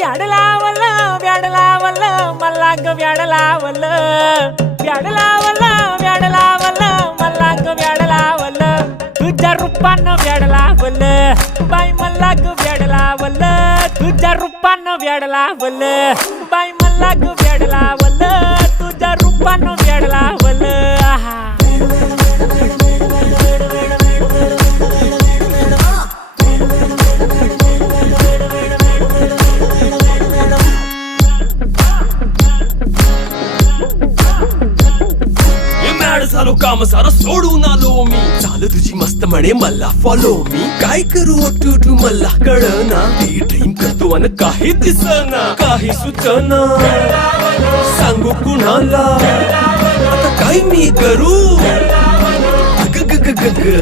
व्याड लावलं व्याड लावलं मला ग व्याड लावलं व्याड लावलं व्याड लावलं मला ग व्याड लावलं तुझ्या रूपानं व्याड लावलं बाई मला ग व्याड लावलं तुझ्या रूपानं व्याड लावलं बाई मला ग व्याड लावलं तुझ्या रूपानं व्याड लावलं आहा झालो काम सारं सोडून आलो मी चाल तुझी मस्त म्हणे मला फॉलो मी काय करू टू मला कळना ती ड्रीम करतो आणि काही दिसना काही सुचना सांगू कुणाला आता काय मी करू